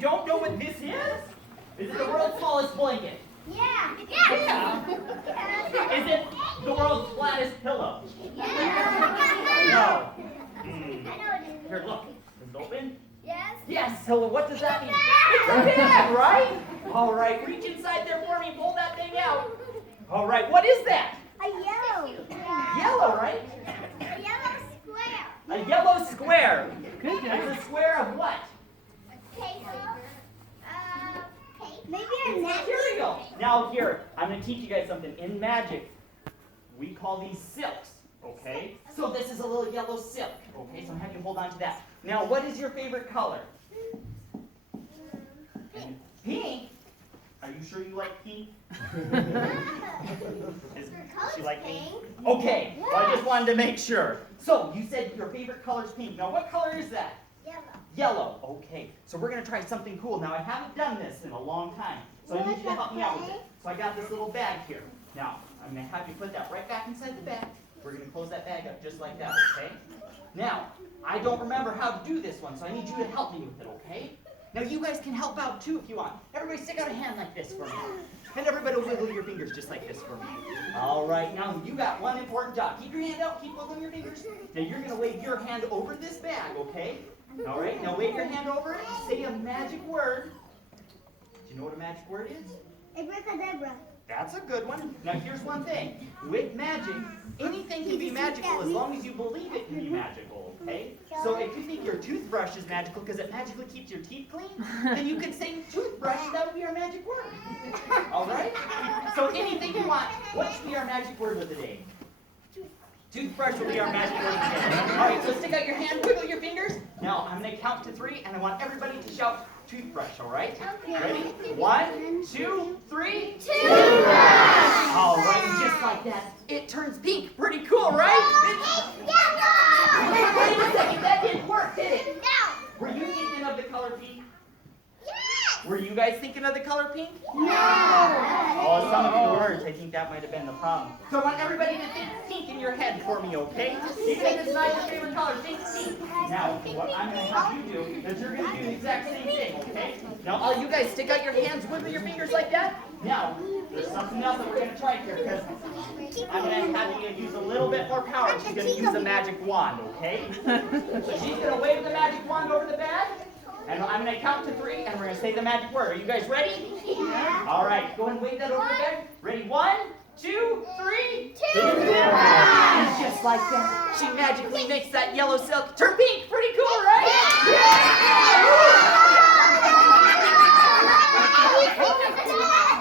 don't know what this is? Is it the world's smallest blanket? Yeah. Yeah. Is it the world's flattest pillow? Yeah. No. I know it is. Here, look. Is it open? Yes. Yes. So what does that mean? It's a bag, right? All right. Reach inside there for me. Pull that thing out. All right. What is that? A yellow. Yellow, right? A yellow square. A yellow square. Good job. It's a square of what? Paper. Maybe a It's napkin. material. Now here, I'm going to teach you guys something. In magic, we call these silks, okay? So this is a little yellow silk, okay? So I'm having you hold on to that. Now, what is your favorite color? Pink? Are you sure you like pink? Does she like pink? Okay, well, I just wanted to make sure. So, you said your favorite color is pink. Now, what color is that? Yellow. Yellow. Okay, so we're going to try something cool. Now, I haven't done this in a long time, so I need you to help me out with it. So I got this little bag here. Now, I'm going to have you put that right back inside the bag. We're going to close that bag up just like that, okay? Now, I don't remember how to do this one, so I need you to help me with it, okay? Now, you guys can help out too if you want. Everybody stick out a hand like this for me. And everybody wiggle your fingers just like this for me. All right, now you got one important job. Keep your hand out, keep wiggling your fingers. Now, you're going to wave your hand over this bag, okay? All right, now wave your hand over it. Say a magic word. Do you know what a magic word is? Abracadabra. That's a good one. Now here's one thing. With magic, anything can be magical as long as you believe it can be magical, okay? So if you think your toothbrush is magical because it magically keeps your teeth clean, then you could say toothbrush, that would be our magic word. All right? So anything you want, what should be our magic word of the day? Toothbrush will be our magic word of the day. All right, so stick out your hand, wiggle your fingers. Now I'm going to count to 3, and I want everybody to shout toothbrush, all right? Ready? 1, 2, 3. Toothbrush! All right, just like that, it turns pink. Pretty cool, right? Yellow! Wait a second, that didn't work, did it? No! Were you thinking of the color pink? Yes! Were you guys thinking of the color pink? No! Oh, some of you weren't. I think that might have been the problem. So I want everybody to think pink in your head for me, okay? Even if it's not your favorite color, think pink. Now, what I'm going to have you do is you're going to do the exact same thing, okay? Now, all you guys stick out your hands, wiggle your fingers like that. Now, there's something else that we're going to try here because I'm going to have you use a little bit more power. She's going to use a magic wand, okay? So she's going to wave the magic wand over the bag. And I'm going to count to 3, and we're going to say the magic word. Are you guys ready? Yeah. All right, go and wave that over the bag. Ready? 1, 2, 3. Toothbrush! And just like that, she magically makes that yellow silk turn pink. Pretty cool, right?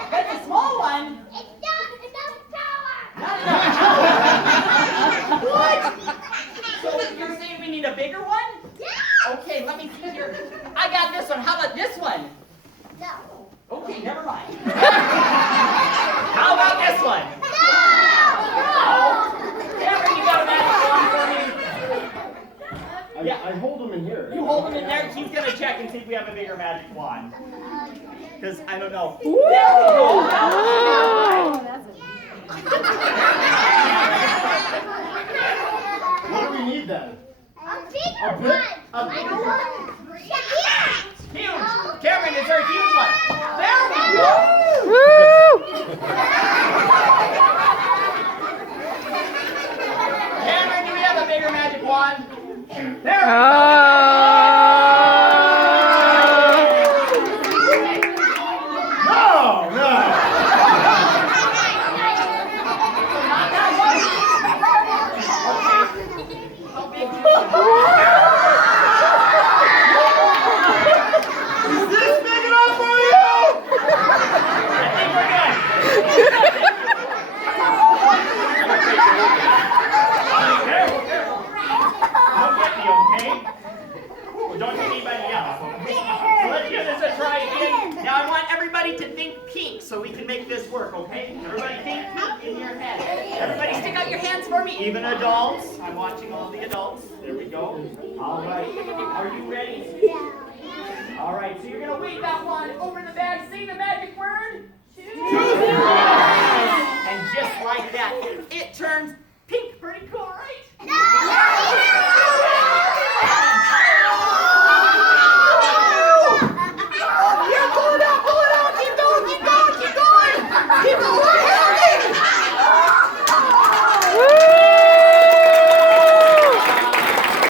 That's a small one. It's not enough power! Not enough power. What? So you're saying we need a bigger one? Yeah! Okay, let me see here. I got this one. How about this one? No. Okay, never mind. How about this one? No! Cameron, you got a magic wand for me? Yeah. I hold them in here. You hold them in there. He's going to check and see if we have a bigger magic wand. Because I don't know. There we go. What do we need then? A bigger A big- one! a bigger one! Yeah! Huge. Cameron, is there a huge one? There we go. Cameron, do we have a bigger magic wand? There we go. No, no. Not that one. How big do you Is this big enough for you? I think we're good. Careful. Don't get me, okay? Ooh, don't hit anybody else, okay? So let's give this a try again. Now I want everybody to think pink so we can make this work, okay? Everybody think pink in your head. Everybody stick out your hands for me. Even adults. I'm watching all the adults. There we go. All right. Are you ready? Yeah. All right, so you're going to wave that wand over